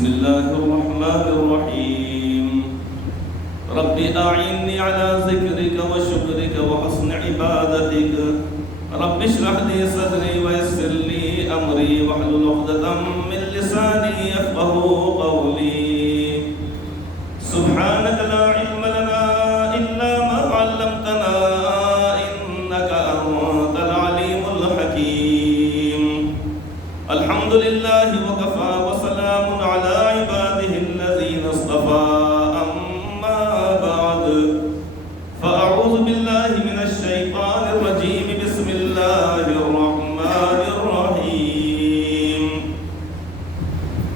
بسم الله الرحمن الرحيم رب أعني على ذكرك وشكرك وحسن عبادتك رب اشرح لي صدري ويسر لي أمري واحلل عقدة من لساني يفقهوا قولي سبحانك لا علم لنا إلا ما علمتنا إنك أنت العليم الحكيم الحمد لله وكفى وسلام على عباده الذين اصطفى أما بعد فأعوذ بالله من الشيطان الرجيم بسم الله الرحمن الرحيم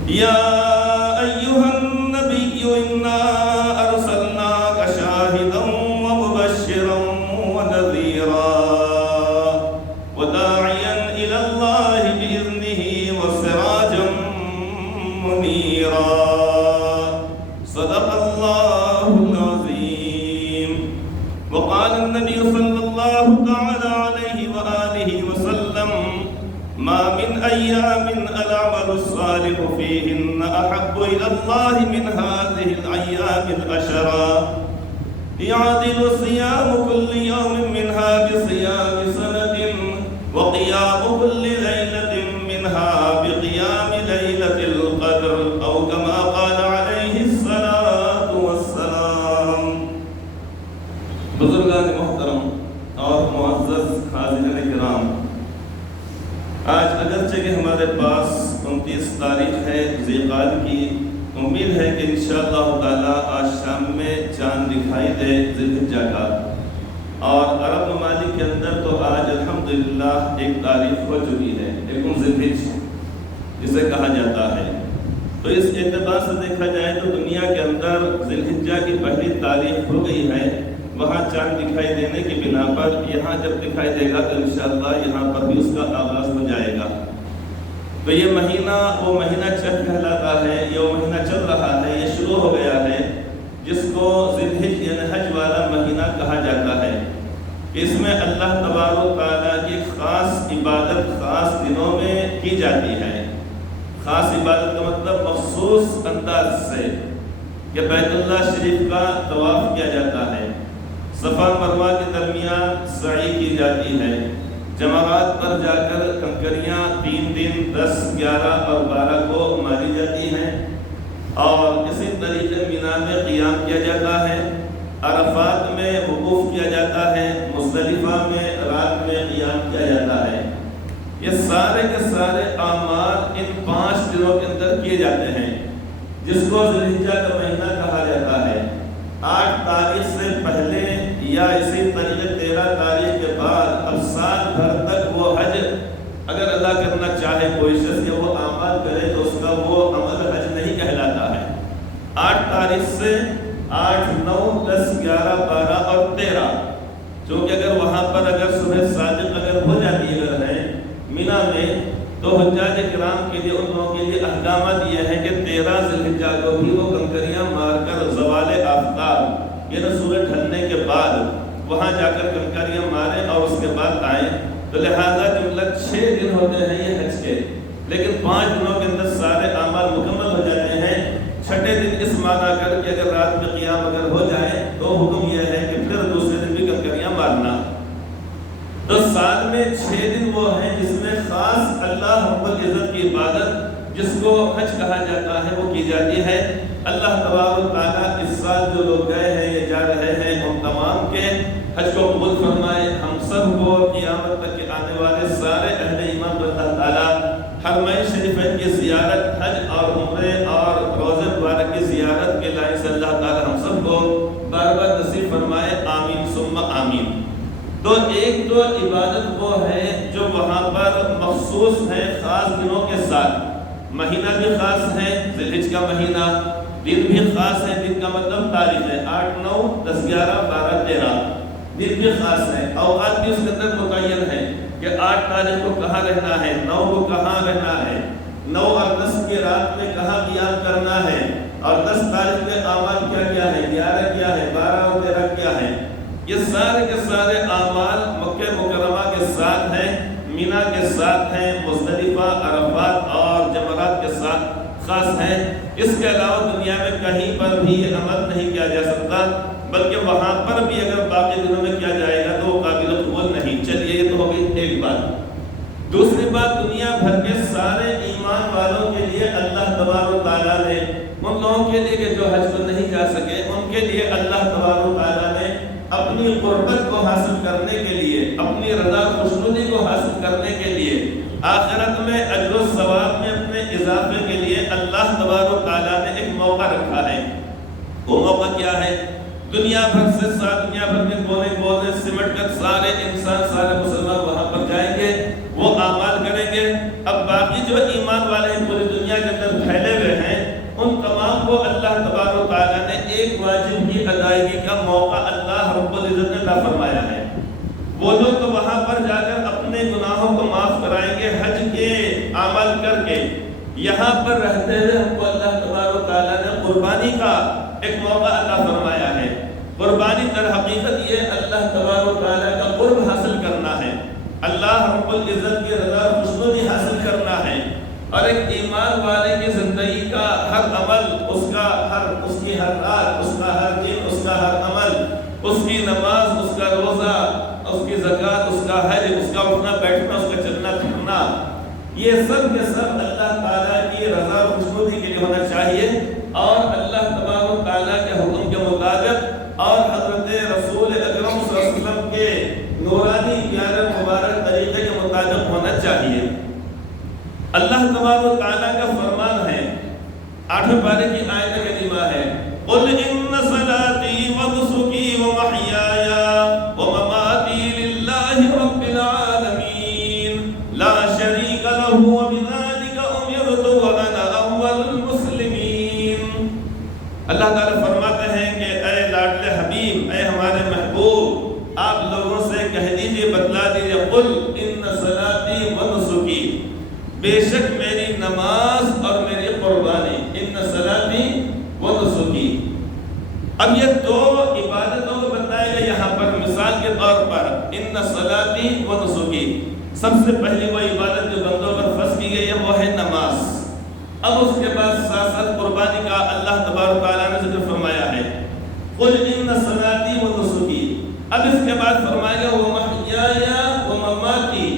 يا أيها النبي إنا أرسلناك شاهدا ومبشرا ونذيرا وداعيا إلى الله بإذنه وسراجا منيرا صدق الله العظيم. وقال النبي صلى الله تعالى عليه وآله وسلم ما من أيام العمل الصالح فيهن أحب إلى الله من هذه الأيام العشرة يعادل صيام كل يوم منها بصيام سنة وقيام كل ليلة منها بقيام ليلة القدر أو كما قال عليه الصلاة والسلام. بزرگان محترم اور معزز حاضرین کرام، آج اگرچہ کہ ہمارے پاس 29 تاریخ ہے ذی القعدہ کی، امید ہے کہ انشاءاللہ تعالی آج شام میں چاند دکھائی دے ذی الحجہ کا، اور عرب ممالک کے اندر تو آج الحمدللہ ایک تاریخ ہو چکی ہے، یکم ذی الحجہ جسے کہا جاتا ہے. تو اس اعتبار سے دیکھا جائے تو دنیا کے اندر ذی الحجہ کی پہلی تاریخ ہو گئی ہے. وہاں چاند دکھائی دینے کی بنا پر یہاں جب دکھائی دے گا تو انشاءاللہ یہاں پر بھی اس کا آغاز ہو جائے گا. تو یہ مہینہ وہ مہینہ چل کہلاتا ہے، یہ وہ مہینہ چل رہا ہے، یہ شروع ہو گیا ہے جس کو ذی الحجہ یعنی حج والا مہینہ کہا جاتا ہے. اس میں اللہ تبارک و تعالیٰ کی خاص عبادت خاص دنوں میں کی جاتی ہے. خاص عبادت کا مطلب مخصوص انداز سے کہ بیت اللہ شریف کا طواف کیا جاتا ہے، صفا مروہ کے درمیان سعی کی جاتی ہے، جمرات پر جا کر کنکریاں 3 دن 10، 11 اور 12 کو ماری جاتی ہیں، اور اسی طریقے مینا میں قیام کیا جاتا ہے، عرفات میں وقوف کیا جاتا ہے، مزدلفہ میں رات میں قیام کیا جاتا ہے. یہ سارے کے سارے اعمال ان 5 دنوں کے اندر کیے جاتے ہیں جس کو ذی الحجہ کا مہینہ کہا جاتا ہے. 8 تاریخ سے پہلے یا اسی طریقے 13 تاریخ کے بعد اب سال بھر تک وہ حج اگر ادا کرنا چاہے کوئی شخص یا وہ اعمال کرے تو اس کا وہ عمل حج نہیں کہلاتا ہے. 8 تاریخ سے 8، 9، 10، 11، 12 اور 13، چونکہ اگر وہاں پر اگر صبح صادق اگر ہو جاتی ہے مینا میں تو حجاج کرام کے لیے ان لوگوں کے لیے احکامات یہ ہیں کہ 13 ذی الحجہ کو بھی وہ کنکریاں مار کر زوال آفتاب یعنی سورج ڈھلنے کے بعد وہاں جا کر کنکریاں ماریں اور اس کے بعد آئیں. تو لہٰذا جملہ 6 دن ہوتے ہیں یہ حج کے، لیکن 5 دنوں کے اندر سارے اعمال مکمل ہو جاتے ہیں. چھٹے دن اس معنی کر کے اگر رات میں قیام اگر ہو جائے تو حکم یہ ہے کہ پھر دوسرے دن بھی کنکریاں مارنا. تو سال میں 6 دن وہ ہیں جس میں خاص اللہ رب العزت کی عبادت جس کو حج کہا جاتا ہے وہ کی جاتی ہے. اللہ تبارک و تعالیٰ اس سال جو لوگ گئے ہیں یا جا رہے ہیں ان تمام کے حج کو قبول فرمائے. ہم سب کو قیامت تک کے آنے والے سارے اہل ایمان کو اللہ تعالیٰ حرمین شریفین کی زیارت، حج اور عمرے اور روزہ مبارک کی زیارت کے لائن سے اللہ تعالیٰ ہم سب کو بار بار نصیب فرمائے، آمین ثم آمین. تو ایک تو عبادت وہ ہے جو وہاں پر مخصوص ہے خاص دنوں کے ساتھ. مہینہ بھی خاص ہے ذی الحجہ کا مہینہ، دن بھی خاص ہے، دن کا مطلب تاریخ ہے 8، 9، 10، 11، 12، 13 دن بھی خاص ہے. اوقات بھی اس کے اندر متعین ہے کہ 8 تاریخ کو کہاں رہنا ہے، 9 کو کہاں رہنا ہے، 9 اور 10 کی رات میں کہاں قیام کرنا ہے، اور 10 تاریخ کے اعمال کیا ہے، 11 کیا ہے، 12 اور 13 کیا ہے. یہ سارے کے سارے اعمال مکہ مکرمہ کے ساتھ ہیں، مینا کے ساتھ ہیں، مزدلفہ، عرفات اور جمرات کے ساتھ خاص ہیں، اس کے علاوہ دنیا میں کہیں پر بھی یہ عمل نہیں کیا جا سکتا، بلکہ وہاں پر بھی اگر باقی دنوں میں کیا جائے گا تو وہ قابل قبول نہیں۔ چلیے یہ تو ہو گئی ایک بات۔ دوسری بات، دنیا بھر کے سارے ایمان والوں کے لیے اللہ تبارک و تعالیٰ نے، ان لوگوں کے لیے کہ جو حج کو نہیں جا سکے، ان کے لیے اللہ تبارک و تعالیٰ نے اپنی قربت کو حاصل کرنے کے لیے، اپنی رضا خوشنودی کو حاصل کرنے کے لیے، آخرت میں اجر و ثواب میں اپنے اضافے کے لیے اللہ تبارک و تعالیٰ نے ایک موقع رکھا ہے۔ وہ موقع کیا ہے؟ دنیا بھر سے دنیا بھر کے کونے کونے سمٹ کر سارے انسان، سارے مسلمان وہاں پر جائیں گے، وہ اعمال کریں گے۔ اب باقی جو ایمان والے ہیں پوری دنیا کے اندر پھیلے ہوئے ہیں، ان تمام کو اللہ تبارک و تعالیٰ نے ایک واجب کی ادائیگی کا موقع اللہ رب العزت نے عطا فرمایا ہے۔ وہ لوگ تو وہاں پر جا کر اپنے گناہوں کو معاف کرائیں گے حج کے عمل کر کے، یہاں پر رہتے ہوئے ہم کو اللہ تبارک و تعالیٰ نے قربانی کا ایک موقع عطا فرمایا ہے۔ قربانی در حقیقت یہ اللہ تبارک و تعالیٰ کا قرب حاصل کرنا ہے، اللہ رب العزت کی رضا خوشنودی حاصل کرنا ہے، اور ایک ایمان والے کی زندگی کا ہر عمل، اس کی ہر رات، اس کا ہر دن، اس کا ہر عمل، اس کی نماز، اس کا روزہ، اس کی زکوٰۃ، اس کا حج، اس کا اٹھنا بیٹھنا، اس کا چلنا پھرنا، یہ سب کے سب اللہ تعالیٰ کی رضا خوشنودی کے لیے ہونا چاہیے، اور اللہ تبارک و تعالیٰ کے حکم کے مطابق اور حضرت رسول اکرم صلی اللہ علیہ وسلم کے نورانی پیارے مبارک طریقے کے مطابق ہونا چاہیے۔ اللہ تبارک و تعالیٰ کا فرمان ہے، 8ویں پارے کی آیت کریمہ ہے، قُلْ إِنَّ صَلَاتِي وَنُسُكِي وَمَحْيَايَ وَمَمَاتِي لِلَّهِ رَبِّ الْعَالَمِينَ لَا شَرِيكَ لَهُ وَبِذَلِكَ أُمِرْتُ وَأَنَا أَوَّلُ الْمُسْلِمِينَ۔ اللہ تعالیٰ فرماتے ہیں کہ اے لاڈلے حبیب، اے ہمارے محبوب، آپ لوگوں سے کہہ دیجئے، بتلا دیجئے، قُلْ إِنَّ صَلَاتِي وَنُسُكِي، بے شک میری نماز اور میری قربانی، ان صلاتی و نسکی۔ اب یہ دو عبادتوں کو بتایا گیا یہاں پر مثال کے طور پر، ان صلاتی و نسکی۔ سب سے پہلی وہ عبادت جو بندوں پر فرض کی گئی ہے وہ ہے نماز۔ اب اس کے بعد ساتھ ساتھ قربانی کا اللہ تبارک و تعالیٰ نے ذکر فرمایا ہے، قل ان صلاتی و نسکی۔ اب اس کے بعد فرمایا گیا وَمَحْيَايَ وَمَمَاتِي،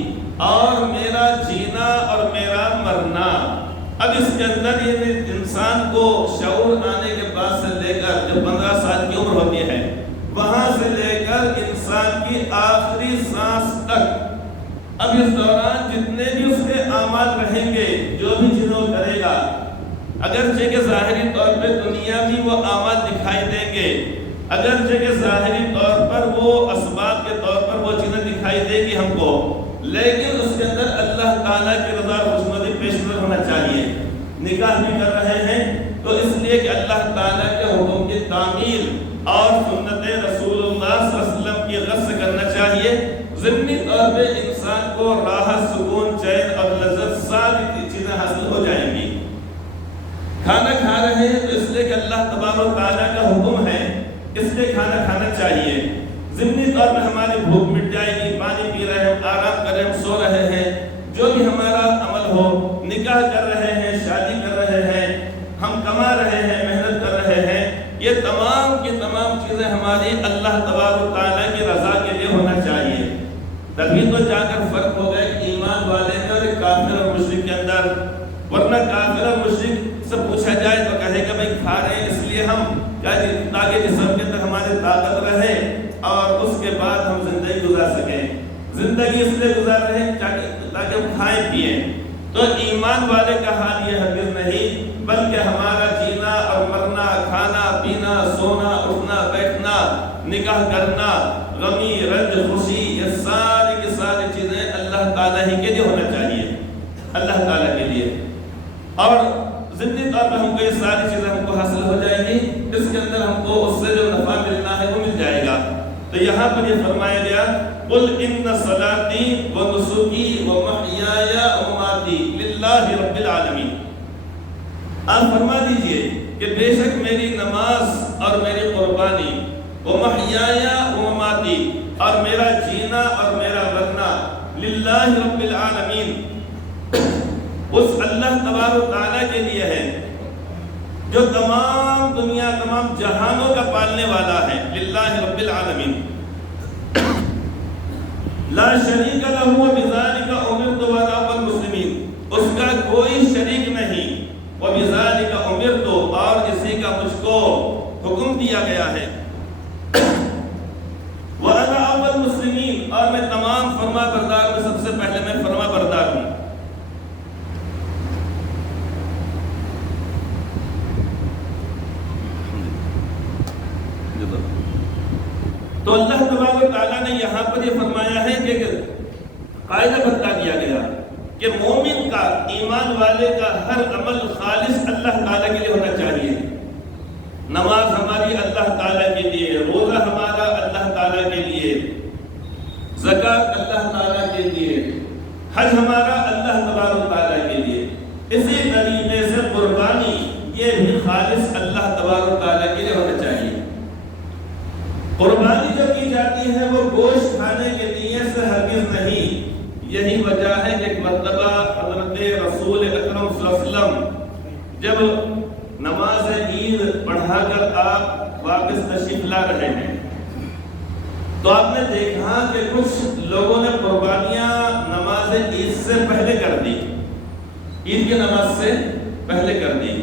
اور میرا جینا اور میرا مرنا۔ اب اس کے اندر یہ انسان کو شعور آنے کے بعد سے لے کر جب 15 سال کی عمر ہوتی ہے، وہاں سے لے کر انسان کی آخری سانس تک، اب اس دوران جتنے بھی اس کے اعمال رہیں گے، جو بھی جنوں کرے گا، اگرچہ کہ ظاہری طور پہ دنیا بھی وہ اعمال دکھائی دیں گے، اگرچہ کہ ظاہری طور پر وہ اسباب کے طور پر وہ چیزیں دکھائی دے گی ہم کو، لیکن اس کے اندر اللہ تعالیٰ کی رضا خوشنودی پیش نظر ہونا چاہیے۔ نکاح بھی کر رہے ہیں تو اس لیے کہ اللہ تعالیٰ کے حکم کی تعمیل اور سنت رسول اللہ صلی اللہ علیہ وسلم کی غص کرنا چاہیے۔ ضمنی طور پہ انسان کو راحت، سکون، چین اور لذت ساری چیزیں حاصل ہو جائیں گی۔ کھانا کھا رہے ہیں تو اس لیے کہ اللہ تبارک و تعالیٰ کا حکم ہے، اس لیے کھانا کھانا چاہیے۔ ضمنی طور پر ہماری بھوک مٹ جائے گی، پانی پی رہے ہیں، آرام کر رہے ہیں، سو رہے ہیں، جو بھی ہمارا عمل ہو، نکاح کر رہے ہیں، شادی کر رہے ہیں، ہم کما رہے ہیں، محنت کر رہے ہیں، یہ تمام کی تمام چیزیں ہماری اللہ تبارک و تعالیٰ کی رضا کے لیے ہونا چاہیے۔ تبھی تو جا کر فرق ہو گیا کہ ایمان والے میں اور کافر اور مشرک کے اندر، ورنہ کافر اور مشرک سے پوچھا جائے تو کہے گا بھائی کھا رہے ہیں اس لیے ہم تاکہ جسم کے اندر ہماری طاقت رہے اور اس کے بعد ہم زندگی گزار سکیں، زندگی اس لیے گزار رہے ہیں تاکہ ہم کھائیں پیئیں۔ تو ایمان والے کا حال یہ ہرگز نہیں، بلکہ ہمارا جینا اور مرنا، کھانا پینا، سونا اٹھنا بیٹھنا، نکاح کرنا، غمی رنج خوشی، یہ ساری کی ساری چیزیں اللہ تعالیٰ ہی کے لیے ہونا چاہیے، اللہ تعالیٰ کے لیے۔ اور ضمنی طور پر ہم کو یہ ساری چیزیں ہم کو حاصل ہو جائیں گی، اس کے اندر ہم کو اس سے جو نفع ملنا ہے وہ مل جائے گا۔ تو یہاں پر یہ فرمایا گیا قُلْ إِنَّ صَلَاتِي وَنُسُكِي وَمَحْيَايَ وَمَمَاتِي لِلَّهِ رَبِّ الْعَالَمِينَ۔ آپ فرما دیجئے کہ بے شک میری نماز اور میری قربانی، وَمَحْيَايَ وَمَمَاتِي، اور میرا جینا اور میرا مرنا، لِلَّهِ رَبِّ الْعَالَمِينَ، اس اللہ تبارک و تعالیٰ کے لیے ہے جو تمام دنیا تمام جہانوں کا پالنے والا ہے، للہ رب العالمین لا شریک لہ وبذالک امرت وانا اول المسلمین، اس کا کوئی شریک نہیں، وبذالک امرت، اور اسی کا مجھ کو حکم دیا گیا ہے، وانا اول المسلمین، اور میں تمام فرما بردار میں سب سے پہلے میں فرما بردار ہوں۔ تو اللہ تبارک و تعالیٰ نے یہاں پر یہ فرمایا ہے کہ قاعدہ بتا دیا گیا کہ مومن کا، ایمان والے کا ہر عمل خالص اللہ تعالیٰ کے لیے ہونا چاہیے۔ نماز ہماری اللہ تعالیٰ کے لیے، روزہ ہمارا اللہ تعالیٰ کے لیے، زکوٰۃ اللہ تعالیٰ کے لیے، حج ہمارا اللہ تبارک و تعالیٰ کے لیے۔ اسی طریقے سے قربانی یہ بھی خالص اللہ تبارک و تعالیٰ کے لیے ہونا چاہیے۔ قربانی جو کی جاتی ہے وہ گوشت کھانے کے نیت سے ہرگز نہیں۔ یہی وجہ ہے کہ ایک مرتبہ حضرت رسول اکرم صلی اللہ علیہ وسلم جب نماز عید پڑھا کر آپ واپس تشریف لا رہے ہیں تو آپ نے دیکھا کہ کچھ لوگوں نے قربانیاں نماز عید سے پہلے کر دی، عید کی نماز سے پہلے کر دی۔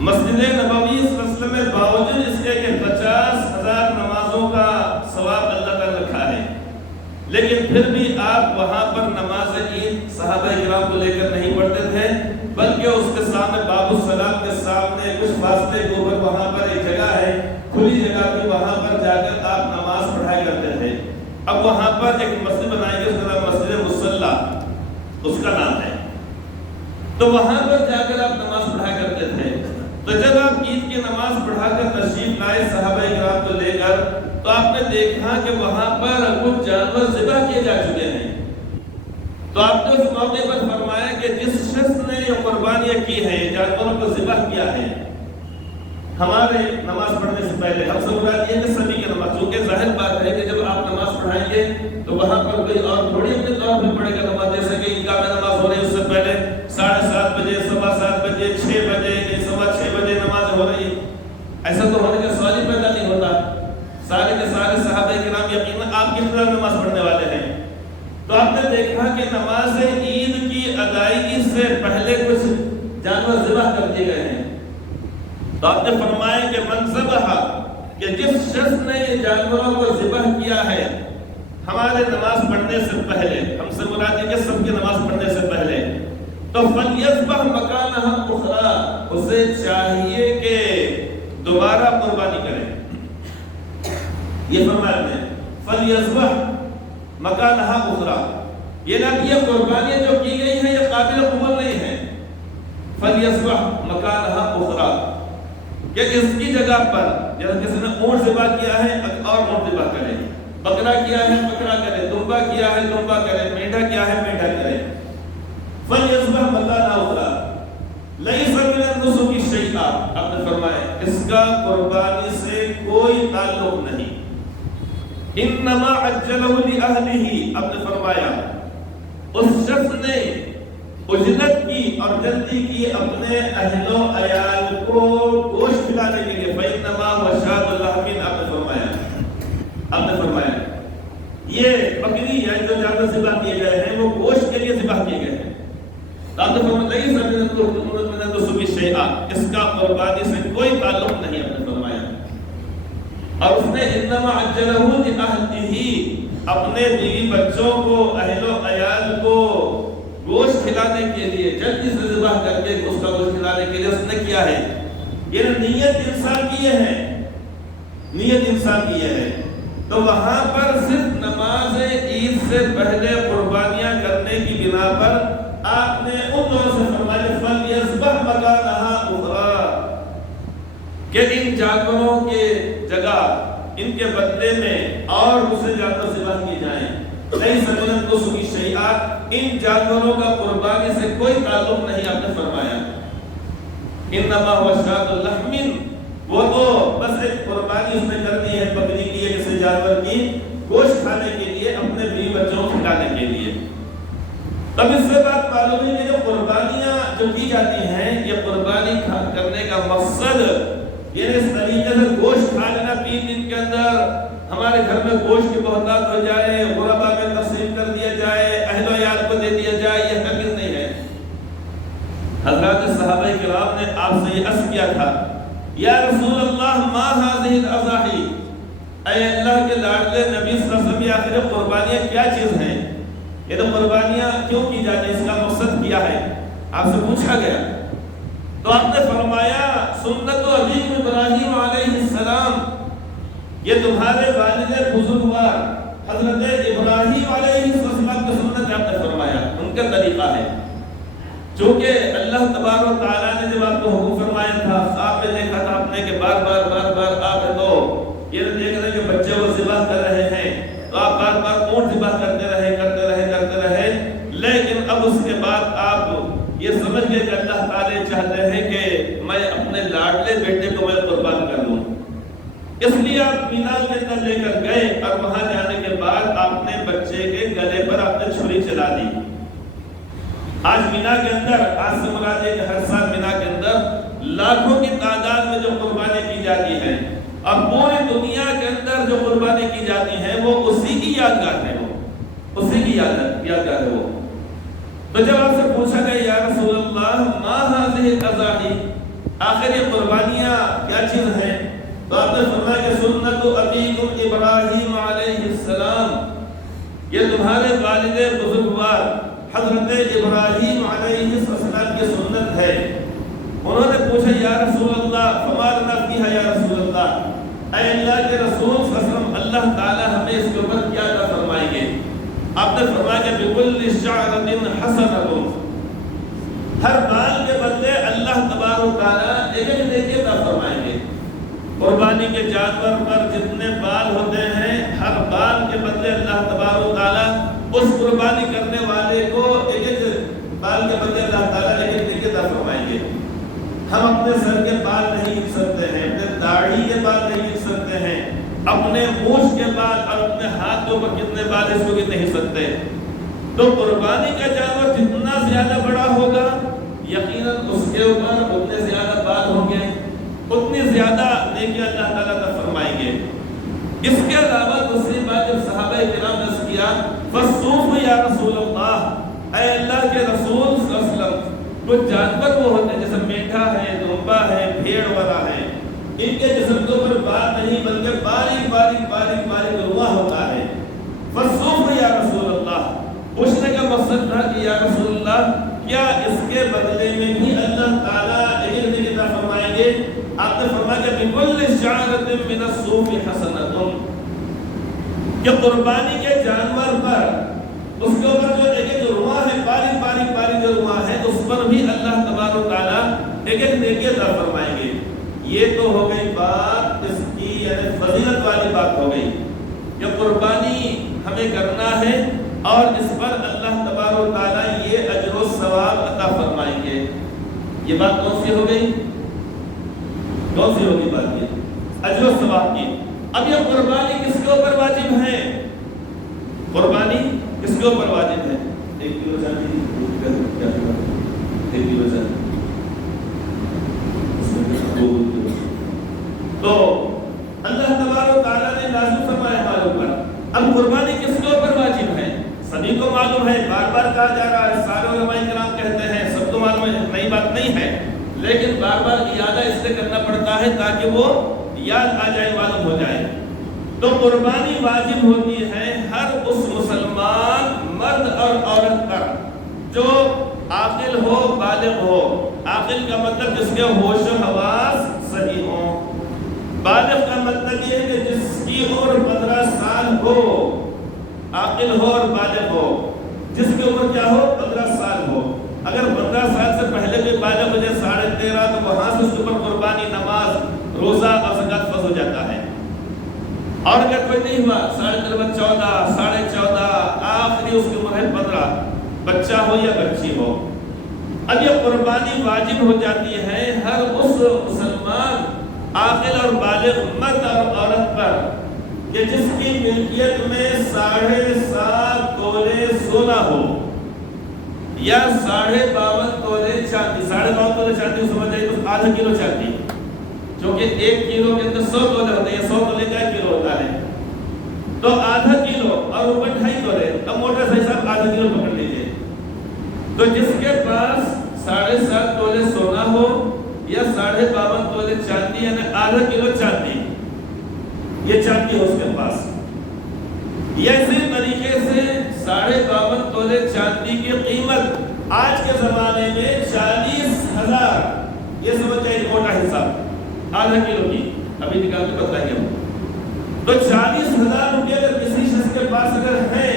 مسجد نبوی صلی اللہ علیہ وسلم میں باوجود اس کے کہ 50,000 نمازوں کا ثواب اللہ تعالیٰ رکھا ہے، لیکن پھر بھی آپ وہاں پر نماز عید صحابہ کرام کو لے کر نہیں پڑھتے تھے، بلکہ اس کے سامنے باب الصلاۃ کے سامنے کچھ فاصلے کے اوپر وہاں پر ایک جگہ ہے، کھلی جگہ پہ، وہاں پر جا کر آپ نماز پڑھایا کرتے تھے۔ اب وہاں پر ایک مسجد بنائی گئی، اس کا نام مسجد مصلی اس کا نام ہے، تو وہاں پر جا کر آپ نماز پڑھایا کرتے تھے۔ تو جب آپ عید کی نماز پڑھا کر تشریف لائے صحابہ کرام کو لے کر، تو آپ نے دیکھا کہ وہاں پر کچھ جانور ذبح کیے جا چکے ہیں۔ تو آپ نے اس موقع پر فرمایا کہ جس شخص نے یہ قربانیاں کی ہیں، جانوروں کو ذبح کیا ہے ہمارے نماز پڑھنے سے پہلے، ہم سے مراد یہ کہ سبھی کی نماز، کیونکہ ظاہر بات ہے کہ جب آپ نماز پڑھائیں گے تو وہاں پر کوئی اور تھوڑی اپنے طور پہ پڑھے گا نماز، جیسے کہ عیدگاہ میں نماز ہو رہی ہے اس سے پہلے 7:30 بجے، 7:15 بجے، 6 بجے، 6:15 بجے نماز ہو رہی ہے، ایسا تو ہونے کا سوال ہی پیدا نہیں ہوتا۔ سارے کے سارے صحابہ کرام یقیناً آپ کی طرح نماز پڑھنے والے ہیں۔ تو آپ نے دیکھا کہ نماز عید کی ادائیگی سے پہلے کچھ جانور ذبح کر دیے گئے ہیں۔ تو آپ نے فرمایا کہ من ذبح، کہ جس شخص نے یہ جانوروں کو ذبح کیا ہے ہمارے نماز پڑھنے سے پہلے، ہم سے مراد ہے کہ سب کی نماز پڑھنے سے پہلے، تو فَلْيَذْبَحْ مَكَانَهَا أُخْرَى، اسے چاہیے کہ دوبارہ قربانی کرے۔ یہ فرمایا نے فَلْيَذْبَحْ مَكَانَهَا أُخْرَى، یہ نہ کہ یہ قربانیاں جو کی گئی ہیں یہ قابل قبول نہیں ہیں۔ فَلْيَذْبَحْ مَكَانَهَا أُخْرَى، کہ اس کی جگہ پر جیسے کسی نے اونٹ ذبح کیا ہے اور اونٹ ذبح کرے، بکرا کیا ہے بکرا کرے، دمبا کیا ہے دمبا کرے، میڈھا کیا ہے میڈھا کرے۔ فَلْيَذْبَحْ مَكَانَهَا أُخْرَى لَيْسَ مِنَ النُّسُكِ شَيْئًا، آپ نے فرمایا اس کا قربانی سے کوئی تعلق نہیں۔ إِنَّمَا عَجَّلَهُ لِأَهْلِهِ، آپ نے فرمایا اس شخص نے اجلت کی اور جلدی کی اپنے اہل و عیال کو گوشت کھلانے کے لیے، فَإِنَّمَا هُوَ شَاةٌ لَحْمٍ، آپ نے فرمایا یہ بکری ہے جو جانور ذبح کیے گئے ہیں وہ گوشت کے لیے ذبح کیے گئے ہیں۔ آپ نے فرمایا لَيْسَ مِنَ النُّسُكِ شَيْئًا، اس کا قربانی سے کوئی تعلق نہیں، آپ نے فرمایا۔ اور اس نے إِنَّمَا عَجَّلَهُ لِأَهْلِهِ، اپنے بیوی بچوں کو، اہل و عیال کو گوشت کھلانے کے لیے، جلدی سے ذبح کر کے اس کا گوشت کھلانے کے لیے اس نے کیا ہے۔ یہ نیت انسان کی ہے، نیت انسان کی ہے۔ تو وہاں پر صرف نماز عید سے پہلے قربانیاں کرنے کی بنا پر آپ نے ان لوگوں سے فرمایا فَلْيَذْبَحْ مَكَانَهَا أُخْرَى، کہ ان جانوروں کے جگہ، ان کے بدلے میں اور دوسرے جانور ذبح کیے جائیں۔ لَيْسَ مِنَ النُّسُكِ شَيْئًا، ان جانوروں کا قربانی سے کوئی تعلق نہیں، آپ نے فرمایا۔ إِنَّمَا هُوَ شَاةٌ لَحْمٍ، وہ تو بس ایک قربانی اس نے کر دی ہے بکری کی یا کسی جانور کی گوشت کھانے کے لیے، اپنے بیوی بچوں کو کھلانے کے لیے۔ تب اس سے بات معلوم ہے کہ جو قربانیاں جو کی جاتی ہیں یہ قربانی کرنے کا مقصد یعنی اس طریقے سے گوشت کھا لینا 3 دن کے اندر ہمارے گھر میں گوشت کی بہتات ہو جائے، غربا میں تقسیم کر دیا جائے، اہل و عیال کو دے دیا جائے، یہ ہرگز نہیں ہے۔ حضرات صحابہ کرام نے آپ سے یہ عرض کیا تھا، یا رسول اللہ ما هذه الاضاحی، اے اللہ کے لاڈلے نبی صلی اللہ علیہ وسلم، آخر قربانیاں کیا چیز ہیں؟ یہ تو قربانیاں کیوں کی جاتی ہیں، اس کا مقصد کیا ہے؟ آپ سے پوچھا گیا تو آپ نے فرمایا سنت ابیکم ابراہیم علیہ السلام، یہ تمہارے والد بزرگوار حضرت ابراہیم علیہ السلام کی سنت آپ نے فرمایا، ان کا طریقہ ہے۔ چونکہ اللہ تبارک و تعالیٰ نے جب آپ کو حکم فرمایا تھا، آپ نے دیکھا تھا آپ نے کہ بار بار آپ تو یہ دیکھ رہے کہ بچے وہ ذبح کر رہے ہیں، تو آپ بار اونٹ ذبح کرتے رہے، لیکن اب اس کے بعد آپ یہ سمجھ گئے کہ اللہ تعالیٰ چاہتے ہیں کہ میں اپنے لاڈلے بیٹے کو میں قربان کر لوں، اس لیے آپ مینا کے اندر لے کر گئے اور وہاں جانے کے بعد آپ نے بچے کے گلے پر آپ نے چھری چلا دی۔ آج مینا کے اندر، آج سے مراد ہے کہ ہر سال مینا کے اندر لاکھوں کی تعداد میں جو قربانی کی جاتی ہے اور پوری دنیا کے اندر جو قربانی کی جاتی ہیں وہ اسی کی یادگار ہے، وہ اسی کی یادگار ہے وہ۔ تو جب آپ سے پوچھا گیا یا رسول اللہ ما هذه الاضاحی، آخر یہ قربانیاں کیا چیز ہیں، تو آپ نے فرمایا کہ سنت ابیکم ابراہیم علیہ السلام، یہ تمہارے والد بزرگوار حضرت ابراہیم علیہ السلام کی سنت ہے۔ انہوں نے پوچھا یا رسول اللہ فما لنا فیہا یا رسول اللہ، اے اللہ کے رسول صلی اللہ علیہ وسلم، اللہ تعالی ہمیں اس کے اوپر کیا عطا فرمائیں گے؟ آپ نے فرمایا کہ بکل شعرۃ حسنۃ، ہر بال کے بدلے اللہ تبارک و تعالی ایک نیکی عطا فرمائیں گے۔ قربانی کے جانور پر جتنے بال ہوتے ہیں ہر بال کے بدلے اللہ تبارک و تعالی اس قربانی کرنے والے کو ایک بال کے بدلے اللہ تعالیٰ ایک نیکی عطا فرمائیں گے۔ ہم اپنے سر کے بال نہیں گن سکتے ہیں، اپنے داڑھی کے بال نہیں گن سکتے ہیں، اپنے مونچھ کے بال اور اپنے ہاتھ کے اوپر کتنے بال اس کو گن نہیں سکتے۔ تو قربانی کا جانور جتنا زیادہ بڑا ہوگا یقیناً اس کے اوپر اتنے زیادہ بال ہوں گے، اتنی زیادہ نیکی اللہ تعالیٰ عطا فرمائیں گے۔ اس کے علاوہ دوسری بات جب صحابہ کرام نے کیا فصوف یا رسول اللہ، اے اللہ کے رسول صلی اللہ علیہ وسلم، کچھ جانور وہ ہوتے ہیں جیسے میٹھا ہے، دمبا ہے، بھیڑ والا ہے، ان کے جسم کے اوپر بال نہیں بلکہ باریک روا ہوتا ہے۔ فصوف یا رسول اللہ، پوچھنے کا مقصد تھا کہ یا رسول اللہ کیا اس کے بدلے میں بھی اللہ تعالیٰ ایک نیکی عطا فرمائیں گے؟ آپ نے فرمایا کہ بکل شعرۃ من الصوف حسنۃ، کہ قربانی کے جانور پر اس کے اوپر جو ایک روا ہے، باریک جو روا ہے، اس پر بھی اللہ تبارک و تعالیٰ ایک نیکی عطا فرمائیں گے۔ یہ تو ہو گئی بات اس کی یعنی فضیلت والی بات ہو گئی کہ قربانی ہمیں کرنا ہے اور اس پر اللہ تبارک و تعالیٰ یہ اجر و ثواب عطا فرمائیں گے۔ یہ بات کون سی ہو گئی؟ کون سی ہوگی بات یہ؟ اجر و ثواب کی۔ اب یہ قربانی کس کے اوپر واجب ہے؟ قربانی کس کے اوپر واجب ہے؟ 1 کلو چاندی کیا 1 کلو چاندی تو اللہ تبارک و تعالیٰ نے لازم فرمایا ہمارے اوپر۔ اب قربانی کس کے اوپر واجب ہے؟ سبھی کو معلوم ہے، بار بار کہا جا رہا ہے، سارے علماء کرام کہتے ہیں، سب کو معلوم ہے، نئی بات نہیں ہے، لیکن بار بار اعادہ اس لیے کرنا پڑتا ہے تاکہ وہ یاد آ جائے، معلوم ہو جائے۔ تو قربانی واجب ہوتی ہے ہر اس مسلمان مرد اور عورت پر جو عاقل ہو، بالغ ہو۔ عاقل کا مطلب جس کے ہوش و حواس صحیح ہوں، بالغ کا مطلب یہ ہے کہ جس کی عمر 15 سال ہو، عاقل ہو اور بالغ ہو، جس کی عمر کیا ہو 15 سال ہو۔ اگر 15 سال سے پہلے بھی بالغ ہو جائے 13.5 تو وہاں سے اس کے اوپر قربانی، نماز، روزہ اور زکوٰۃ فرض ہو جاتا ہے۔ اور اگر کوئی نہیں ہوا 13.5 14 14.5 آخری اس کی عمر ہے 15، بچہ ہو یا بچی ہو، اب یہ قربانی واجب ہو جاتی ہے ہر اس مسلمان عاقل اور بالغ مرد اور عورت پر کہ جس کی ملکیت میں 7.5 تولے سونا ہو۔ یا 52.5 تولے چاندی. 52.5 تولے چاندی سمجھ جائیے تو آدھا کلو چاندی، کیونکہ 1 کلو کے اندر 100 تولے ہوتے ہیں، 100 تولے کا 1 کلو ہوتا ہے، تو آدھا کلو اور اوپر 2.5 تولے. اب موٹا سا حساب آدھا کلو پکڑ لیجیے. تو جس کے پاس 7.5 تولے سونا ہو یا 52.5 تولے چاندی یعنی آدھا کلو چاندی، یہ چاندی ہو اس کے پاس، یا اسی طریقے سے 52.5 تولے چاندی کی قیمت آج کے زمانے میں 40,000، یہ سمجھ جائیے موٹا حساب آدھا کلو کی، ابھی نکال کے بتائیں گے ہم. تو 40,000 روپے اگر کسی شخص کے پاس اگر ہیں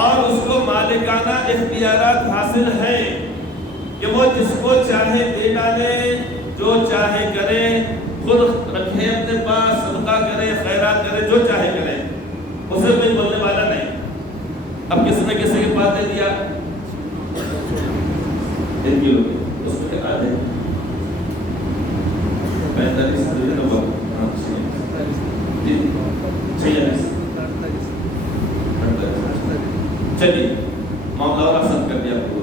اور اس کو مالکانہ اختیارات حاصل ہیں کہ وہ جس کو چاہے دے ڈالے، جو چاہے کرے، خود رکھے اپنے پاس، صدقہ کرے، خیرات کرے، جو چاہے کرے، اسے کوئی بولنے والا نہیں. اب کسی نے کسی کے پاس دے دیا 1 کلو اس کو کیا دے 45 چلیے معاملہ اور آسان کر دیا آپ کو.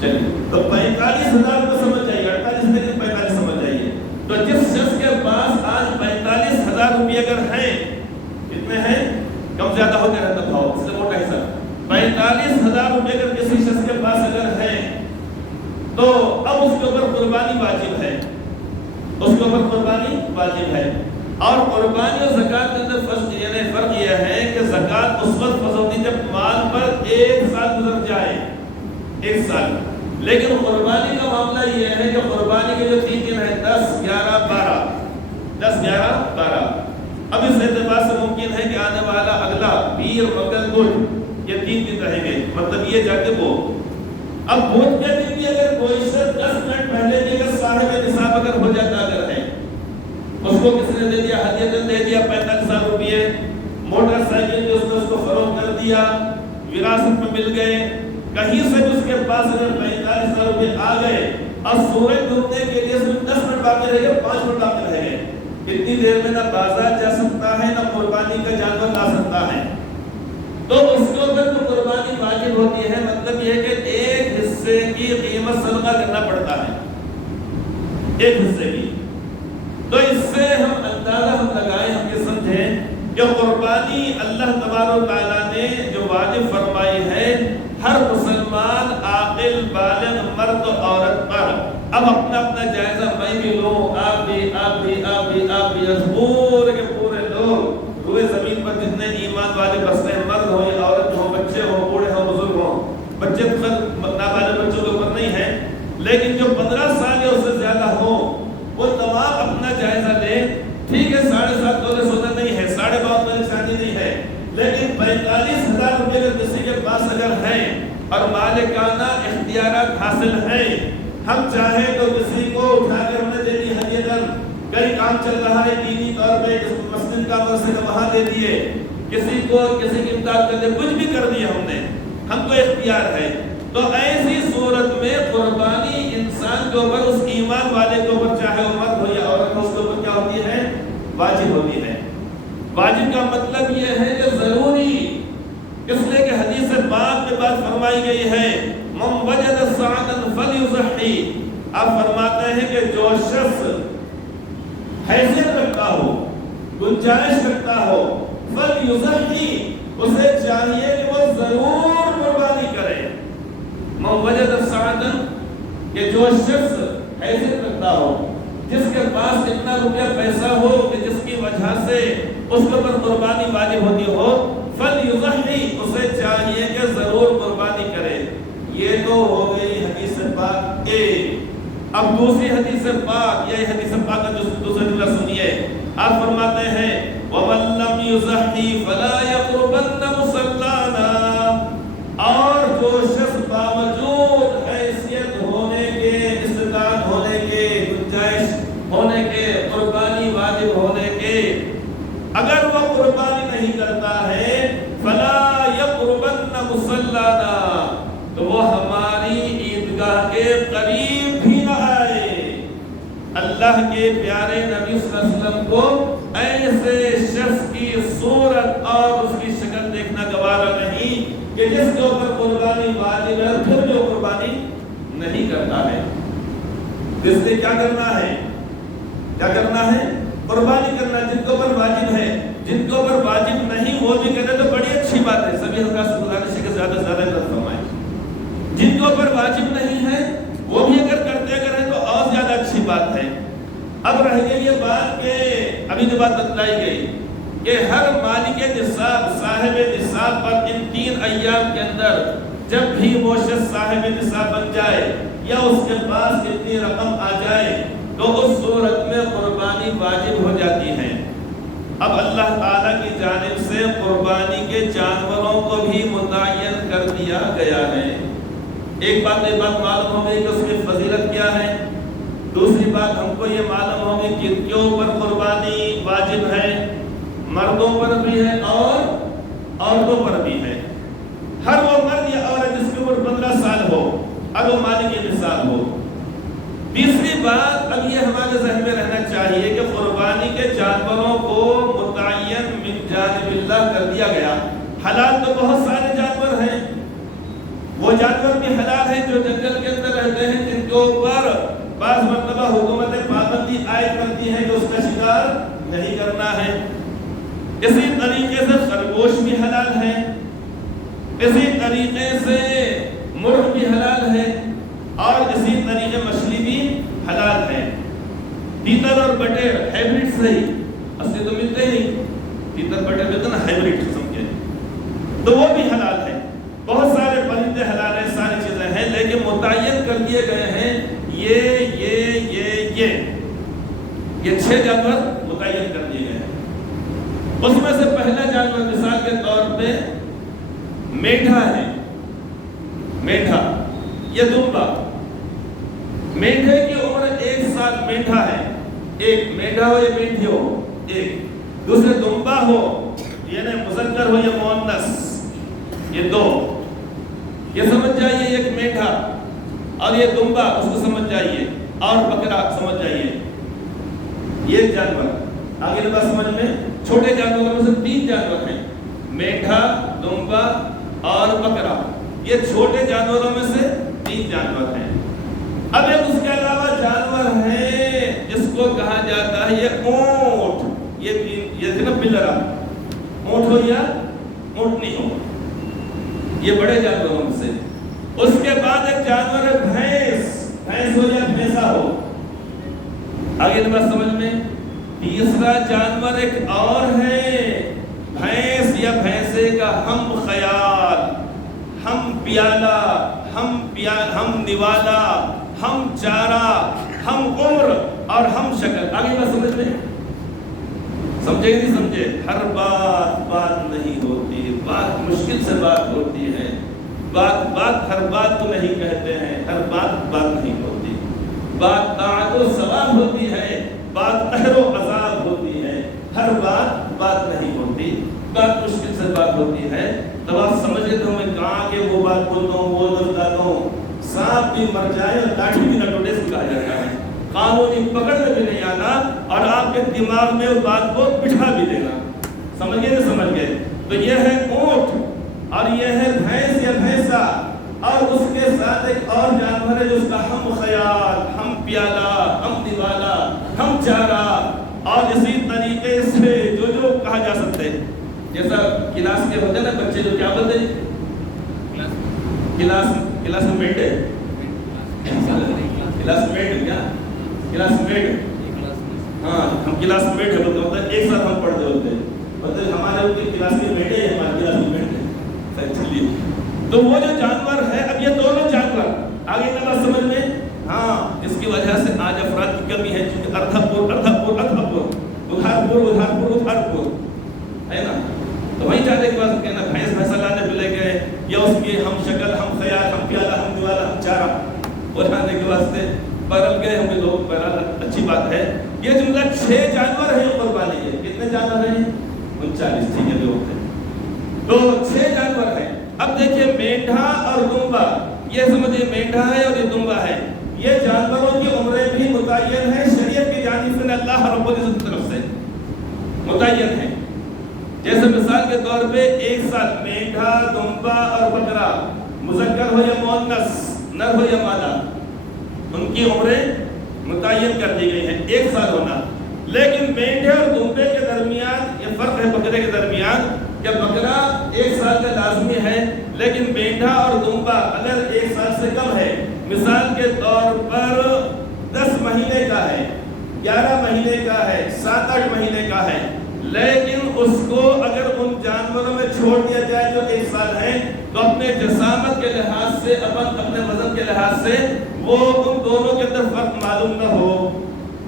چلیے تو 45,000 کو سمجھ جائیے، 48 میں 45 سمجھ جائیے. تو جس شخص کے پاس آج 45,000 روپے اگر ہیں، کتنے ہیں؟ کم زیادہ ہوتے رہتا بھاؤ، اس سے موٹا حساب 45,000 روپے اگر کسی شخص کے پاس اگر ہیں تو اب اس کے اوپر قربانی واجب ہے، اس کے اوپر قربانی واجب ہے. اور قربانی اور زکات کے اندر فرق یہ ہے کہ زکات اس وقت فرض ہوتی ہے جب مال پر 1 سال گزر جائے، 1 سال. لیکن قربانی کا معاملہ یہ ہے کہ قربانی کے جو 3 دن ہیں 10 11 12 10 11 12، اب اس اعتبار سے ممکن ہے کہ آنے والا اگلا پیر مگر بدھ یہ 3 دن رہیں گے، مطلب یہ جا کے وہ اب بدھ کے دن بھی اگر کوئی شخص 10 منٹ پہلے بھی اگر صاحب نصاب اگر ہو جاتا اگر ہے، اس کو کس نے دے دیا ہدیہ دے دیا 45,000 روپے، موٹر سائیکل جو اس کو فروخت کر دیا، وراثت میں مل گئے، کہیں سے بھی اس کے پاس اگر 45,000 روپے آ گئے اور سورج ڈوبنے کے لیے صرف 10 منٹ باقی رہ گئے، 5 منٹ باقی رہ گئے، اتنی دیر میں نہ بازار جا سکتا ہے نہ قربانی کا جانور لا سکتا ہے، تو اس کے اوپر جو قربانی واجب ہوتی ہے مطلب یہ کہ 1 حصے کی قیمت صدقہ کرنا پڑتا ہے، 1 حصے کی. تو اس سے ہم اندازہ ہم لگائیں، ہم یہ سمجھیں کہ قربانی اللہ تبارک و تعالیٰ نے جو واجب فرمائی ہے ہر مسلمان عاقل بالغ مرد و عورت پر. اب اپنا اپنا جائزہ میں بھی لوں، آپ بھی پورے کے پورے لوگ روئے زمین پر جتنے ایمان والے بستے ہیں، مرد ہوں یا عورت ہوں، بچے ہوں، بوڑھے ہوں، بزرگ ہوں، بچے نابالغ بچوں کے اوپر نہیں ہیں، لیکن جو 15 سال یا اس سے زیادہ ہوں وہ تمام اپنا جائزہ لیں. ٹھیک ہے 7.5 تولے سونا نہیں ہے، 52.5 تولے چاندی نہیں ہے، لیکن 45,000 روپے اگر کسی کے پاس اگر ہیں اور مالکانہ اختیارات حاصل ہیں، ہم چاہیں تو کسی کو اٹھا کر ہم نے دے دی ہدیہ، کئی کام چل رہا ہے دینی طور پہ، مسجد کا مسجد وہاں دے دیے، کسی کو کسی کی امداد کر دے، کچھ بھی کر دیا ہم نے، ہم کو اختیار ہے. تو ایسی صورت میں قربانی انسان کے اوپر، اس ایمان والے کے اوپر، چاہے وہ مرد ہو یا عورت ہو، اس کے اوپر کیا ہوتی ہے؟ واجب ہوتی ہے. واجب کا مطلب یہ ہے کہ ضروری، اس لیے کہ حدیث پاک میں بات فرمائی گئی ہے من وجد سعدا فلیضحی. آپ فرماتے ہیں کہ جو شخص حیثیت رکھتا ہو، گنجائش رکھتا ہو، فلیضحی، اسے چاہیے کہ وہ ضرور قربانی کرے. من وجد سعدا، کہ جو شخص حیثیت رکھتا ہو، جس کے پاس اتنا روپیہ پیسہ ہو کہ جس کی وجہ سے اس کے اوپر قربانی واجب ہوتی ہو، فلیضحی، اسے چاہیے کہ ضرور قربانی کرے. یہ تو ہو گئی حدیث پاک ایک. اب دوسری حدیث پاک، یہ حدیث پاک کا دوسرا جملہ سنیے. آپ فرماتے ہیں وَمَن لَّمْ يُضَحِّ فَلَا يَقْرُبَنَّ مُصَلَّانَا، اور جو شخص باوجود حیثیت ہونے کے، استطاعت ہونے کے، گنجائش ہونے کے، قربانی واجب ہونے کے، اگر وہ قربانی نہیں کرتا ہے فَلَا يَقْرُبَنَّ مُصَلَّانَا، تو وہ ہماری عیدگاہ کے قریب بھی نہ آئے. اللہ کے پیارے نبی صلی اللہ علیہ وسلم کو ایسے شخص کی صورت اور اس کی شکل دیکھنا گوارا نہیں کہ جس کے اوپر قربانی واجب ہے پھر جو قربانی نہیں کرتا ہے، اس نے کیا کرنا ہے؟ کیا کرنا ہے؟ قربانی کرنا۔ جن کے اوپر واجب ہے، جن کے اوپر واجب نہیں وہ بھی کرے تو بڑی اچھی بات ہے، سبھی حضرات سے گزارش ہے کہ زیادہ سے زیادہ مدد فرمائیں۔ جن کے اوپر واجب نہیں ہے وہ بھی اگر کرتے ہیں تو اور زیادہ اچھی بات ہے۔ اب رہ گئی یہ بات کہ ابھی جو بات بتلائی گئی کہ ہر مالک نصاب، صاحب نصاب پر ان 3 ایام کے اندر جب بھی وہ شخص صاحب نصاب بن جائے یا اس کے پاس اتنی رقم آ جائے تو اس صورت میں قربانی واجب ہو جاتی ہے۔ اب اللہ تعالیٰ کی جانب سے قربانی کے جانوروں کو بھی متعین کر دیا گیا ہے۔ ایک بات معلوم ہو گئی کہ اس کی فضیلت کیا ہے۔ دوسری بات ہم کو یہ معلوم ہو گئی کہ کن کے اوپر قربانی واجب ہے، مردوں پر بھی ہے اور عورتوں پر بھی ہے۔ ہر وہ مرد یا عورت جس کی عمر 15 سال ہو، اب وہ مالک نصاب ہو۔ تیسری بات اب یہ ہمارے ذہن میں رہنا چاہیے کہ قربانی کے جانوروں کو متعین من جانب اللہ کر دیا گیا۔ حلال تو بہت سارے جانور ہیں، وہ جانور بھی حلال ہیں جو جنگل کے اندر رہتے ہیں، جن کے اوپر بعض مرتبہ حکومت پابندی عائد کرتی ہے کہ اس کا شکار نہیں کرنا ہے۔ اسی طریقے سے خرگوش بھی حلال ہے، اسی طریقے سے مرغ بھی حلال ہے، اور اسی طریقے مچھلی بھی حلال ہے۔ تیتر اور بٹیر ہائبرڈ سے ہی، اصلی تو ملتے ہی نہیں، تیتر بٹیر ملتے نا ہائبرڈ قسم کے، تو وہ بھی حلال ہے۔ بہت سارے پرندے حلال ہیں، ساری چیزیں ہیں، لیکن متعین کر دیے گئے ہیں یہ 6 جانور متعین کر دیے گئے ہیں۔ اس میں سے پہلا جانور مثال کے طور پہ میٹھا ہے۔ میٹھا یہ دمبا، میٹھے کی عمر 1 سال میٹھا ہے، ایک میٹھا ہو یا میٹھی ہو ایک، دوسرے دمبا ہو یعنی مذکر ہو یا مؤنث یہ 2، یہ سمجھ جائیے ایک میٹھا اور یہ دمبا اس کو سمجھ جائیے، اور بکرا سمجھ جائیے، یہ جانور آگے بات سمجھ میں۔ چھوٹے جانوروں میں سے 3 جانور ہیں، میٹھا، دمبا اور بکرا، یہ چھوٹے جانوروں میں سے 3 جانور ہیں۔ اب ایک اس کے علاوہ جانور ہے جس کو کہا جاتا ہے یہ اونٹ، یہ جنب بلرا، اونٹ ہو یا اونٹنی ہو، یہ بڑے جانوروں میں سے۔ اس کے بعد ایک جانور ہے بھینس ہو یا بھینسا ہو، آگے بات سمجھ میں۔ تیسرا جانور ایک اور ہے، بھینس یا بھینسے کا ہم خیال، ہم پیالہ، ہم نوالا، ہم چارہ، ہم عمر اور ہم شکل۔ آگے بات سمجھ میں، سمجھے نہیں سمجھے؟ ہر بات نہیں ہوتی، بات مشکل سے بات ہوتی ہے، بات ہر بات کو نہیں کہتے ہیں، ہر بات نہیں ہوتی، بات طاعت و ثواب ہوتی ہے، بات قہر و عذاب ہوتی ہے، ہر بات نہیں ہوتی، بات مشکل سے بات ہوتی ہے۔ تب آپ سمجھے تو میں کہاں کہ وہ بات بولتا ہوں، وہ دلداتا ہوں، سانپ بھی مر جائے اور لاٹھی بھی نہ ٹوٹے، سے کہا جاتا ہے، قانونی پکڑ میں بھی نہیں آنا اور آپ کے دماغ میں اس بات کو بٹھا بھی دینا۔ سمجھ گئے نہیں سمجھ گئے؟ تو یہ ہے اونٹ اور یہ ہے بھینس یا بھینسا، اور اس کے ساتھ ایک اور جانور ہے جو اس کا ہم خیال، ہم پیالہ، ہم دیوالا، ہم چارہ، اور اسی طریقے سے جو کہا جا سکتے، جیسا کلاس کے ہوتے ہیں نا بچے جو کیا بولتے ہیں، کلاس میٹ ہے، کلاس میٹ کیا، کلاس میٹ، ہاں ہم کلاس میٹ ہے بولتے ہیں، ایک ساتھ ہم پڑھتے ہوتے ہیں، مطلب ہمارے ان کی کلاس کے میٹ ہے، ہماری کلاس میں میٹ ہے، چلیے۔ تو وہ جو جانور ہے، اب یہ دونوں جانور آگے کا بات سمجھ میں، ہاں جس کی وجہ سے آج افراد کی کمی ہے، چونکہ ادھرپور ادھارپور ہے نا، تو وہیں جانے کے بعد کہنا بھینس بھینسا لانے پہ لے گئے، یا اس کی ہم شکل، ہم خیال، ہم پیالہ، ہم دیوالا، ہم چارہ وہ لانے کے واسطے بدل گئے ہوں گے لوگ، بہرحال اچھی بات ہے۔ یہ جملہ 6 جانور ہیں قربانی کے، کتنے جانور ہیں؟ 39، ٹھیک ہے جو ہوتے ہیں، تو 6 جانور ہیں۔ اب دیکھیے میٹھا اور دمبا، یہ سمجھے میٹھا ہے اور یہ دمبا ہے، یہ جانوروں کی عمریں بھی متعین ہیں شریعت کی جانب سے، اللہ رب العزت کی طرف سے متعین ہیں۔ جیسے مثال کے طور پہ ایک سال مینڈھا، دمبا اور بکرا، مذکر ہو یا مؤنث، نر ہو یا مادہ، ان کی عمریں متعین کر دی گئی ہیں، ایک سال ہونا۔ لیکن مینڈھے اور دمبے کے درمیان یہ فرق ہے بکرے کے درمیان کہ بکرا ایک سال کا لازمی ہے، لیکن مینڈھا اور دمبا اگر ایک سال سے کم ہے، مثال کے طور پر 10 مہینے کا ہے، 11 مہینے کا ہے، 7-8 مہینے کا ہے، لیکن اس کو اگر ان جانوروں میں چھوڑ دیا جائے جو ایک سال ہے تو اپنے جسامت کے لحاظ سے، اپنے وزن کے لحاظ سے وہ ان دونوں کے اندر فرق معلوم نہ ہو،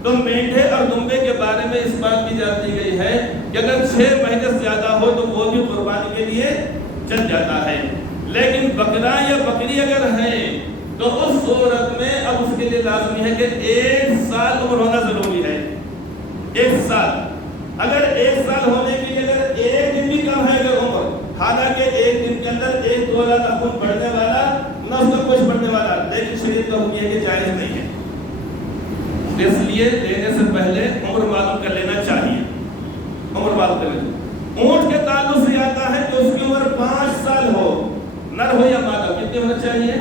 تو مینڈھے اور دمبے کے بارے میں اس بات کی جاتی گئی ہے کہ اگر 6 مہینے سے زیادہ ہو تو وہ بھی قربانی کے لیے چل جاتا ہے۔ لیکن بکرا یا بکری اگر ہے تو اس صورت میں اب اس کے لیے لازمی ہے کہ 1 سال عمر ہونا ضروری ہے۔ 1 سال، اگر 1 سال ہونے کے لیے اگر 1 دن بھی کم ہے اگر عمر، حالانکہ 1 دن کے اندر 1-2 لاکھ خون بڑھنے والا نہ اس کا کچھ بڑھنے والا، لیکن شریعت کا حکم یہ کہ جائز نہیں ہے، اس لیے لینے سے پہلے عمر معلوم کر لینا چاہیے، عمر معلوم کر لینا۔ اونٹ کے تعلق سے آتا ہے کہ اس کی عمر 5 سال ہو، نر ہو یا مادہ، کتنی ہونا چاہیے؟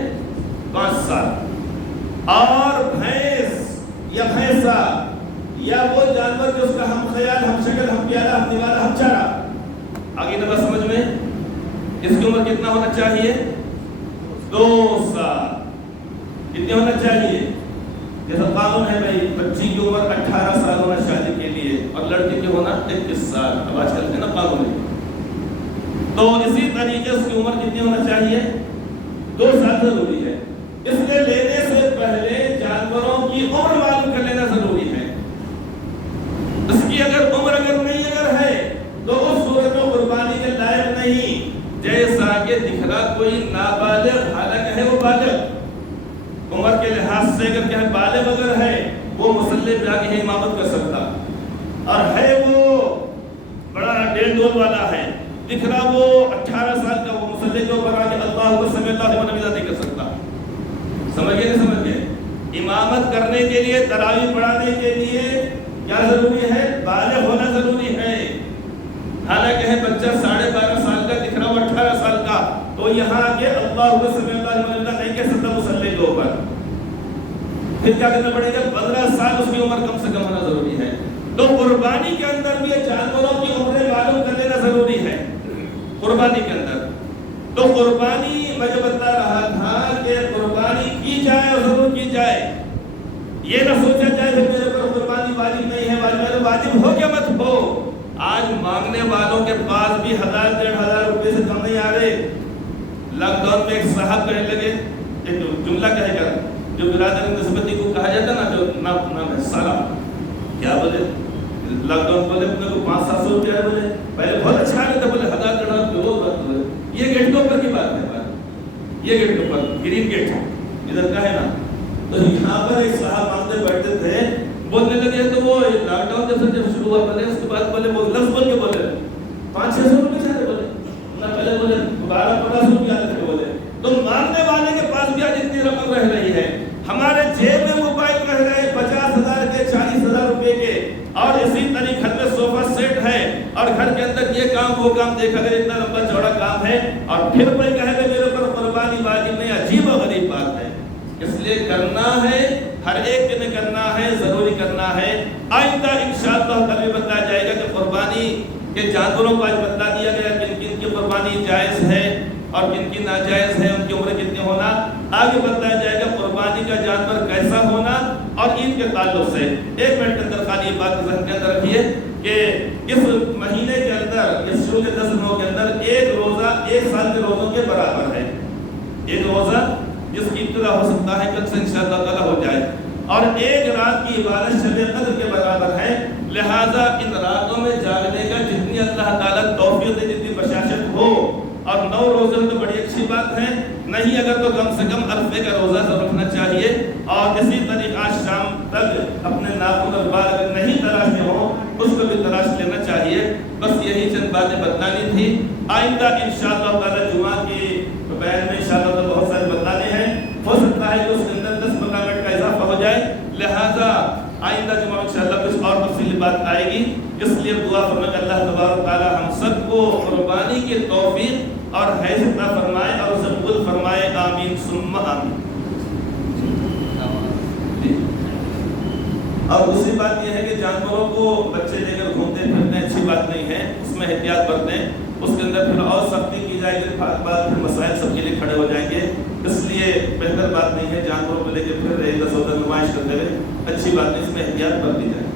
5 سال۔ اور بھینس یا بھینسا یا وہ جانور جو اس کا ہم خیال، ہم شکل، ہم پیارا، ہم دیوالا، ہم چارا، آگے نہ بس سمجھ میں، اس کی عمر کتنا ہونا چاہیے؟ 2 سال۔ کتنی ہونا چاہیے؟ جیسا قانون ہے بھائی بچی کی عمر 18 سال ہونا شادی کے لیے اور لڑکی کی ہونا 21 سال، اب آج کل ہے نا قانون ہے، تو اسی طریقے اس کی عمر کتنی ہونا چاہیے؟ 2 سال ضروری ہے۔ اس کے لینے سے پہلے جانوروں کی عمر معلوم کر لینا ضروری ہے۔ اس کی اگر عمر نہیں اگر ہے تو اس صورت میں قربانی کے لائق نہیں، جیسا کہ دکھ رہا کوئی نابالغ حالانکہ ہے وہ بالغ، عمر کے لحاظ سے اگر کہیں بالغ اگر ہے وہ مصلی پہ آگے امامت کر سکتا، اور ہے وہ بڑا ڈیل ڈول والا ہے، دکھ رہا وہ 18 سال کا، وہ مصلی کے اوپر آگے اللہ اکبر سمع اللہ لمن حمدہ نہیں کر سکتا۔ سمجھ گئے نہیں سمجھ گئے؟ امامت کرنے کے لیے، تراویح پڑھانے کے لیے کیا ضروری ہے؟ بالغ ہونا ضروری ہے۔ حالانکہ ہے بچہ 12.5 سال کا، دکھ رہا وہ 18 سال کا، تو یہاں کے اللہ اکبر سمع اللہ لمن حمدہ نہیں کہہ سکتا مصلی کے اوپر، پھر کیا کرنا پڑے گا؟ 15 سال اس کی عمر کم سے کم ہونا ضروری ہے۔ تو قربانی کے اندر بھی جانوروں کی عمریں معلوم کر لینا ضروری ہے قربانی کے اندر۔ تو قربانی میں جو بتا رہا تھا کہ قربانی کی جائے اور ضرور کی جائے، یہ نہ سوچا جائے کہ میرے پر قربانی واجب نہیں ہے، واجب ہو کیا مت ہو۔ آج مانگنے والوں کے پاس بھی 1000-1500 روپے سے کم نہیں آ رہے۔ لاک ڈاؤن میں ایک صاحب کہنے لگے، ایک جملہ کہے گا جو برادر نسبتی کو کہا جاتا نا، جو نام ہے سارا، کیا بولے لاک ڈاؤن بولے اپنے کو 500-700 روپیہ بولے، پہلے بہت اچھا رہتا بولے 1000 روپے، یہ گیٹ کے اوپر کی بات ہے، یہ گیٹ کے اوپر گرین گیٹ ادھر کا ہے نا، تو یہاں پر ایک صاحب مانگتے بیٹھتے تھے، بولنے لگے تو وہ لاک ڈاؤن جب شروع ہوا بولے، اس کے بعد بولے وہ لفظ بول کے بولے 500-600 روپے چاہتے بولے نہ، پہلے بولے 1200-1500 روپیہ آتے تھے بولے۔ تو مانگنے والے کے پاس بھی آج اتنی رقم رہ رہی ہے، ہمارے جیب میں موبائل رہ رہے 50,000 کے 40,000 روپے کے، اور اسی طریقے گھر میں صوفہ سیٹ ہے اور گھر کے اندر یہ کام وہ کام، دیکھا گیا اتنا لمبا چوڑا کام ہے، اور پھر کوئی کہے کہ میرے پر قربانی واجب نہیں، عجیب و غریب بات ہے۔ اس لیے کرنا ہے، ہر ایک کے نے کرنا ہے، ضروری کرنا ہے۔ آئندہ انشاءاللہ کل بھی بتایا جائے گا کہ قربانی کے جانوروں کو آج بتا دیا گیا کن کن کی قربانی جائز ہے اور کن کی ناجائز ہے، ان کی عمر کتنی ہونا، آگے بتایا جائے گا قربانی کا جانور کیسا ہونا۔ اور عید کے تعلق سے 1 منٹ کے اندر خالی بات ذہن کے اندر رکھیے کہ اس مہینے کے اندر، اس شروع کے 10 دنوں کے اندر، ایک روزہ 1 سال کے روزوں کے برابر ہے۔ ایک روزہ جس کی ابتدا ہو سکتا ہے کل سے انشاءاللہ تعالی ہو جائے، اور ایک رات کی عبادت شب قدر کے برابر ہے۔ لہذا ان راتوں میں جاگنے کا جتنی اللہ تعالیٰ توفیق دے، جتنی بشاشت ہو، اور 9 روزے تو بڑی اچھی بات ہے، نہیں اگر تو کم سے کم عرفے کا روزہ ضرور رکھنا چاہیے، اور اسی طریقہ شام تک اپنے ناخن اور بال اگر نہیں تراشتے ہوں اس کو بھی تراش لینا چاہیے۔ بس یہی چند باتیں بتانی تھی۔ آئندہ انشاءاللہ تعالی جمعہ کی بیان میں انشاءاللہ بہت سارے بتانے ہیں، ہو سکتا ہے کہ اس کے اندر 10 منٹ کا اضافہ ہو جائے، لہذا آئندہ جمعہ انشاءاللہ کچھ اور تفصیلی بات آئے گی، اس لیے دعا فرمائے اللہ تبارک تعالی ہم سب کو قربانی کے توفیق اور حیث عطا فرمائے اور اسے قبول فرمائے، آمین ثم آمین۔ اور دوسری بات یہ ہے کہ جانوروں کو بچے لے کر گھومتے پھرتے اچھی بات نہیں ہے، اس میں احتیاط برتیں، اس کے اندر پھر اور سختی کی جائے گی، بعد پھر مسائل سب کے لیے کھڑے ہو جائیں گے، اس لیے بہتر بات نہیں ہے جانوروں کو لے کے پھر ادھر سے ادھر نمائش کرتے ہوئے، اچھی بات نہیں، اس میں احتیاط برتی جائے۔